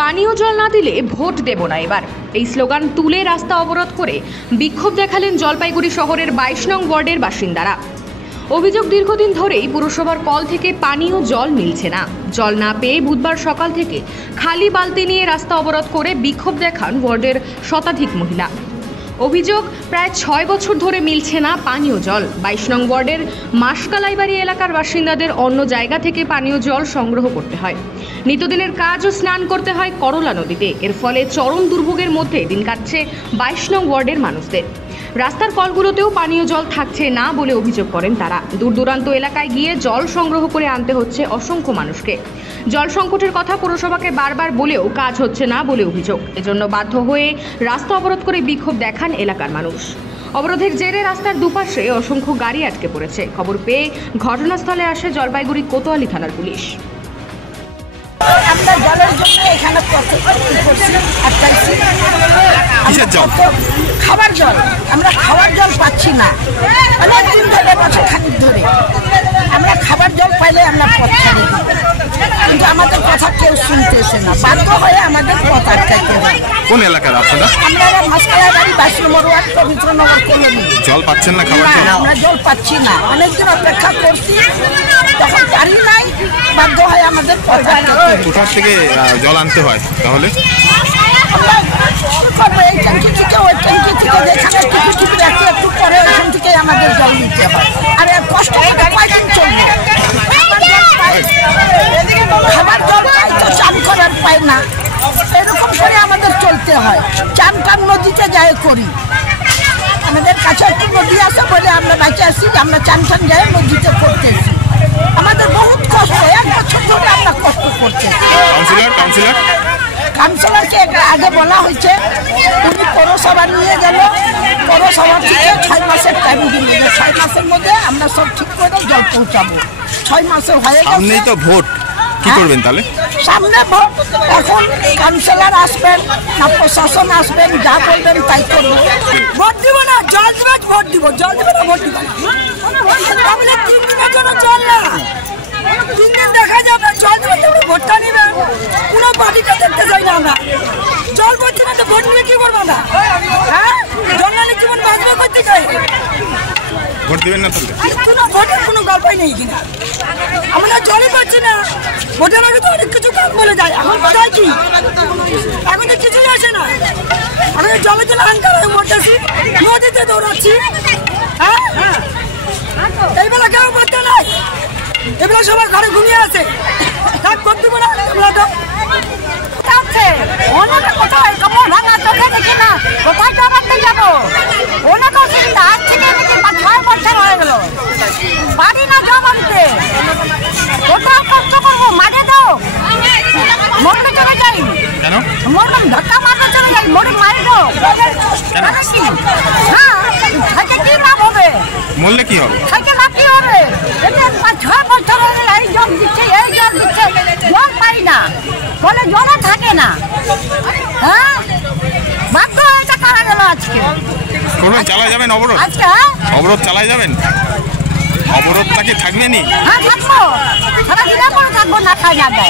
পানীয় জল না দিলে ভোট দেব না এবার, এই স্লোগান তুলে রাস্তা অবরোধ করে বিক্ষোভ দেখালেন জলপাইগুড়ি শহরের 22 নং ওয়ার্ডের বাসিন্দারা। অভিযোগ, দীর্ঘদিন ধরেই পুরসভার কল থেকে পানীয় জল মিলছে না। জল না পেয়ে বুধবার সকাল থেকে খালি বালতি নিয়ে রাস্তা অবরোধ করে বিক্ষোভ দেখান ওয়ার্ডের শতাধিক মহিলা। অভিযোগ, প্রায় 6 বছর ধরে মিলছে না পানীয় জল। 22 নং ওয়ার্ডের মাসকালাইবাড়ি এলাকার বাসিন্দাদের অন্য জায়গা থেকে পানীয় জল সংগ্রহ করতে হয়। নিত্যদিনের কাজ ও স্নান করতে হয় করলা নদীতে। এর ফলে চরম দুর্ভোগের মধ্যে দিন কাটছে 22 নং ওয়ার্ডের মানুষদের। রাস্তার কলগুলোতেও পানীয় জল থাকছে না বলে অভিযোগ করেন তারা। দূর দূরান্ত এলাকায় গিয়ে জল সংগ্রহ করে আনতে হচ্ছে অসংখ্য মানুষকে। জল সংকটের কথা পুরসভাকে বারবার বলেও কাজ হচ্ছে না বলে অভিযোগ। এজন্য বাধ্য হয়ে রাস্তা অবরোধ করে বিক্ষোভ দেখান এলাকার মানুষ। অবরোধের জেরে রাস্তার দুপাশে অসংখ্য গাড়ি আটকে পড়েছে। খবর পেয়ে ঘটনাস্থলে আসে জলপাইগুড়ি কোতোয়ালি থানার পুলিশ। আমরা জলের জন্য এখানে খাবার জল, আমরা খাবার জল পাচ্ছি না। অনেকদিন ধরে, বছর খানিক ধরে আমরা খাবার জল পাইলে আমরা পথ ছাড়ি, কিন্তু আমাদের কথা কেউ শুনতেছে না। বাধ্য হয়ে আমাদের পথ আটকাইতে হয়। কোন এলাকার আপনারা? আমরা মাসকালাইবাড়ি 22 নম্বর ওয়ার্ড পবিত্রনগর কলোনি। জল পাচ্ছেন না? খাবার জল আমরা জল পাচ্ছি না, অনেকদিন অপেক্ষা করছি, তখন পারি নাই, বাধ্য হয়ে আমাদের পথ আটকাইতে হয়। কোথা থেকে জল আনতে হয় তাহলে? এই ট্যাঙ্কি থেকে ওই ট্যাঙ্কি থেকে যেখানে টিপি টিপি একটু একটু পরে ওইখান থেকে আমাদের জল নিতে হয়। আর কষ্ট করে কয়দিন চলবে? খাবার জল পাই তো চান করার পাই না, এরকম করে আমাদের চলতে হয়। চান টান নদীতে যাই করি, আমাদের কাছে একটু নদী আছে বলে আমরা বাইচে আসি, আমরা চান টান যাই নদীতে করতেছি। আমাদের বহুত কষ্ট, 1 বছর ধরে আমরা কষ্ট করতেছি। কাউন্সিলরকে আগে বলা হয়েছে, উনি পৌরসভা নিয়ে গেল, পৌরসভা থেকে 6 মাসের টাইম দিল, 6 মাসের মধ্যে আমরা সব ঠিক করে জল পৌঁছাবো। 6 মাসে হয়ে গেছে। সামনেই তো ভোট, কি করবেন তাহলে? সামনে ভোট, এখন কাউন্সিলর আসবেন না প্রশাসন আসবেন, যা বলবেন তাই করবো। ভোট দিব না, জল দিবে, ভোট দিব, জল দিবে না, ভোট দিব না। 3 দিনের জন্য জল না, 3 দিন দেখা যাবে, জল দিবে তো ভোটটা নিবে। কোনো পার্টিকে দেখতে চাই না আমরা। জল পড়ছে না তো ভোট নিয়ে কি করবো না? হ্যাঁ, জঙ্গলে জীবন বাঁচবে করতে চাই, ভোট দিবেন না তাহলে? কোনো ভোটের কোনো গল্পই নেই কিনা, আমরা জলই পাচ্ছি না। ভোটের আগে তো অনেক কিছু কাজ বলে যায়, এখন কোথায় কি? এখন তো কিছুই আসে না। আমি জলের জন্য আঙ্কার হয়ে মরতেছি, নদীতে দৌড়াচ্ছি। হ্যাঁ, এইবেলা কেউ করতে নাই, এগুলো সবাই ঘরে ঘুমিয়ে আছে। তার ভোট দিব না, আমরা তো কোথায় কাপড় ভাঙা চোখে দেখি না, কোথায় জবাবতে যাবো? অনেক অসুবিধা, আজ থেকে 6 বছর হয়ে গেল, পারি না জবাবতে। কোথাও কষ্ট করবো, মাঠে দাও, মরলে চলে যাই, মরলাম ধাক্কা মারতে চলে যাই, মরে মারি দাও। হ্যাঁ, থাকে কি লাভ হবে? মরলে কি হবে? থাকে লাভ কি হবে? 6 বছর হয়ে গেল, এই জল দিচ্ছে, এই জল দিচ্ছে, জল পাই না, বলে জলও থাকে না। হ্যাঁ, বাধ্য হয়েছে কারা গেল আজকে। চালাই যাবেন অবরোধ? আজকে অবরোধ চালাই যাবেন? অবরোধটা কি থাকবে নি? হ্যাঁ, থাকবো, সারাদিনে করে থাকবো, না খাওয়া যাবে।